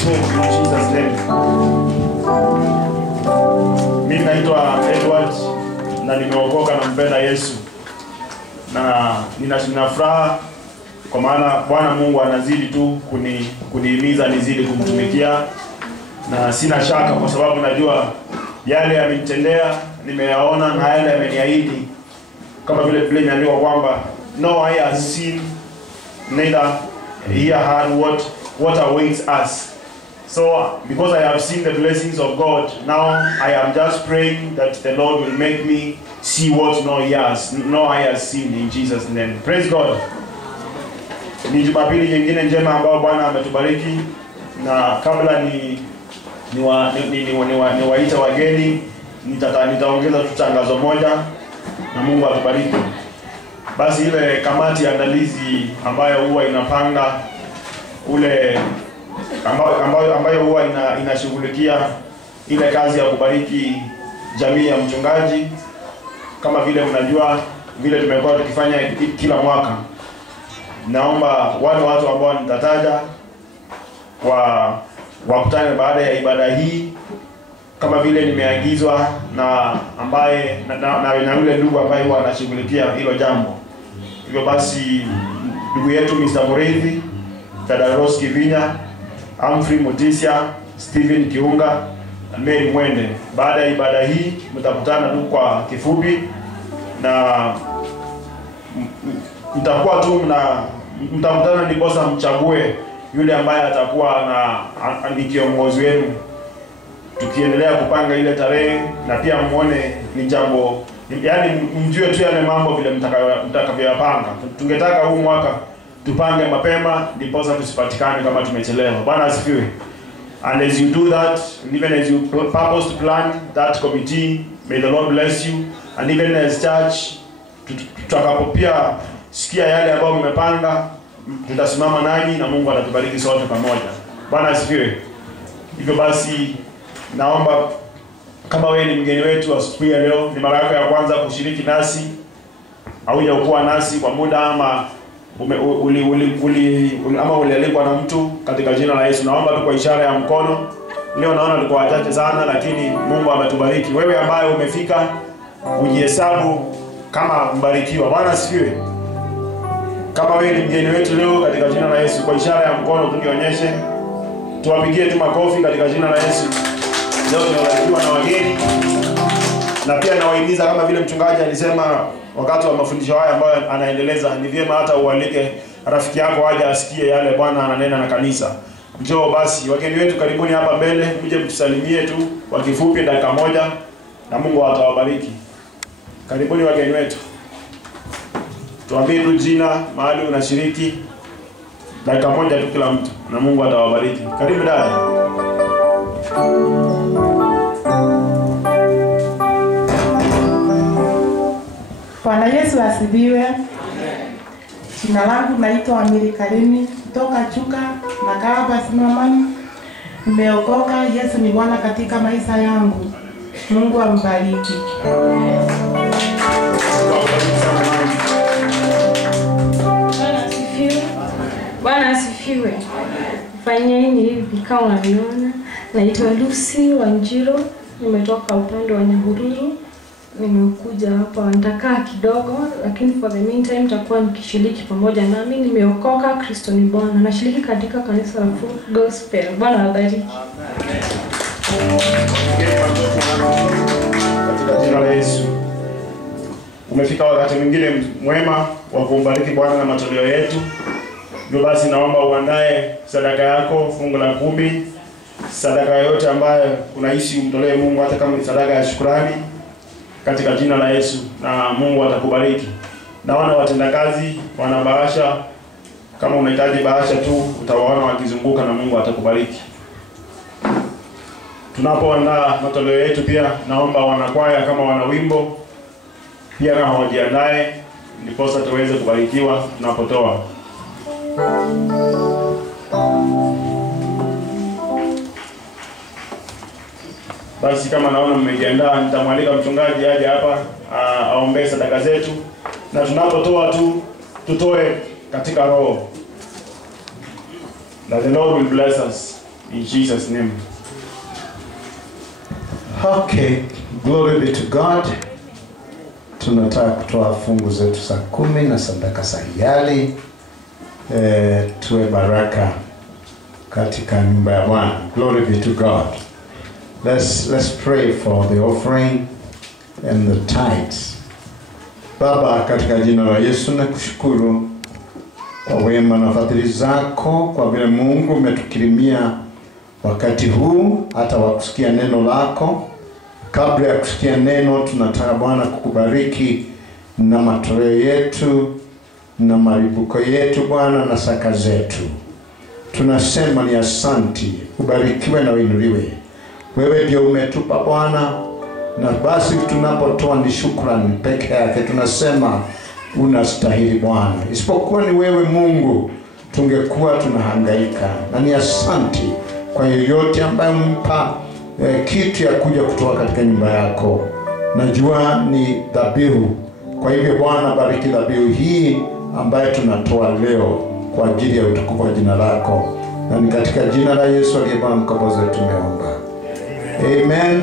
people in Jesus name. Mimi naitwa Edward na nimeokoka na mpenda Yesu. Na nina furaha kwa maana Bwana Mungu anazidi tu kunihimiza nizidi kumtumikia, na sina shaka kwa sababu najua yale amenitendea nimeyaona na yale ameniahidi, kama vile imeandikwa kwamba no eye has seen neither ear heard what awaits us. So because I have seen the blessings of God, now I am just praying that the Lord will make me see what no eye has seen in Jesus name. Praise God. Ni Jumapili nyingine njema ambao Bwana ametubariki, na kabla niwaita wageni nitaongeza tu tangazo moja na Mungu atubariki. Basi ile kamati ya andalizi ambayo huwa inapanga ambayo huwa inashughulikia ile kazi ya kubariki jamii ya mchungaji, kama vile unajua vile tumekuwa tukifanya kila mwaka, naomba wale watu ambao nitataja wakutane baada ya ibada hii, kama vile nimeagizwa na ambaye na yule ndugu ambaye huwa anashughulikia hilo jambo. Hivyo basi ndugu yetu Mr. Murithi, Dada Rose Kivinya, Humphrey Mutisia, Steven Kiunga na Mary Mwende, baada ya ibada hii mtakutana tu kwa kifupi, na mtakuwa tu mtakutana ndiposa mchague yule ambaye atakuwa ni kiongozi wenu, tukiendelea kupanga ile tarehe, na pia muone ni jambo, yani mjue tu yale mambo vile mtakavyoyapanga. Tungetaka huu mwaka tupange mapema ndiposa tusipatikane kama tumechelewa. Bwana asifiwe. And as you do that, and even as you purpose to plan that committee, may the Lord bless you. And even as church, tutakapopia sikia yale ambayo mmepanga, tutasimama nanyi na Mungu atatubariki sote pamoja. Bwana asifiwe. Hivyo basi naomba, kama wewe ni mgeni wetu asubuhi ya leo, ni mara yako ya kwanza kushiriki nasi au hujakuwa nasi kwa muda, ama ulialikwa na mtu, katika jina la Yesu naomba tu kwa ishara ya mkono. Leo naona tuko wachache sana, lakini Mungu ametubariki. Wewe ambaye umefika, ujihesabu kama mbarikiwa. Bwana asifiwe. Kama wewe ni mgeni wetu leo, katika jina la Yesu, kwa ishara ya mkono tunionyeshe, tuwapigie tu makofi katika jina la Yesu. Leo tunabarikiwa na wageni, na pia nawahimiza kama vile mchungaji alisema wakati wa mafundisho haya ambayo anaendeleza, ni vyema hata ualike rafiki yako aje asikie yale Bwana ananena na kanisa. Njoo basi wageni wetu, karibuni hapa mbele, mje mtusalimie tu kwa kifupi dakika moja, na Mungu atawabariki. Karibuni wageni wetu. Tuambie tu jina, mahali unashiriki, dakika moja tu kila mtu, na Mungu atawabariki. Karibu dada. Bwana Yesu asifiwe. Jina langu naitwa Amiri Karimi kutoka Chuka na Kaaba Simamani. Nimeokoka. Yesu ni Bwana katika maisha yangu. Mungu ambariki. Bwana asifiwe. Fanyeni hivi kama unaniona. Naitwa Lucy Wanjiro, nimetoka upande wa Nyahururu. Nimekuja hapa nitakaa kidogo, lakini for the meantime nitakuwa nikishiriki pamoja nami. Nimeokoka, Kristo ni Bwana. Nashiriki katika kanisa la Full Gospel. Bwana awabariki. Katika jina la Yesu. Umefika wakati mwingine mwema wa kumbariki Bwana na matoleo yetu. Ndio basi naomba uandae sadaka yako, fungu la 10, sadaka yote ambayo unaishi umtolee Mungu, hata kama ni sadaka ya shukrani, katika jina la Yesu, na Mungu atakubariki. Naona watendakazi wana bahasha, kama unahitaji bahasha tu utawaona wakizunguka, na Mungu atakubariki. Tunapoandaa matoleo yetu pia naomba wanakwaya kama wana wimbo pia na wajiandae, ndiposa tuweze kubarikiwa tunapotoa. Basi kama naona mmejiandaa, nitamwalika mchungaji aje hapa aombee sadaka zetu, na tunapotoa tutoe katika roho. That the Lord will bless us. In Jesus' name. Okay, glory be to God. Tunataka kutoa fungu zetu saa 10 na sadaka za hiari. Tuwe baraka katika nyumba ya Bwana. Glory be to God. Let's pray for the offering and the tithes. Baba, katika jina la Yesu nakushukuru kwa wema na fadhili zako, kwa vile Mungu umetukirimia wakati huu hata wa kusikia neno lako. Kabla ya kusikia neno, tunataka Bwana kukubariki na matoleo yetu na maribuko yetu Bwana na saka zetu. Tunasema ni asanti, ubarikiwe na uinuliwe. Wewe ndio umetupa Bwana, na basi tunapotoa ni shukrani peke yake. Tunasema unastahili Bwana. Isipokuwa ni wewe Mungu, tungekuwa tunahangaika. Na ni asanti kwa yoyote ambaye umpa kitu ya kuja kutoa katika nyumba yako. Najua ni dhabihu. Kwa hivyo Bwana, bariki dhabihu hii ambayo tunatoa leo kwa ajili ya utukufu wa jina lako. Na ni katika jina la Yesu aliye Bwana mkombozi tumeomba. Amen.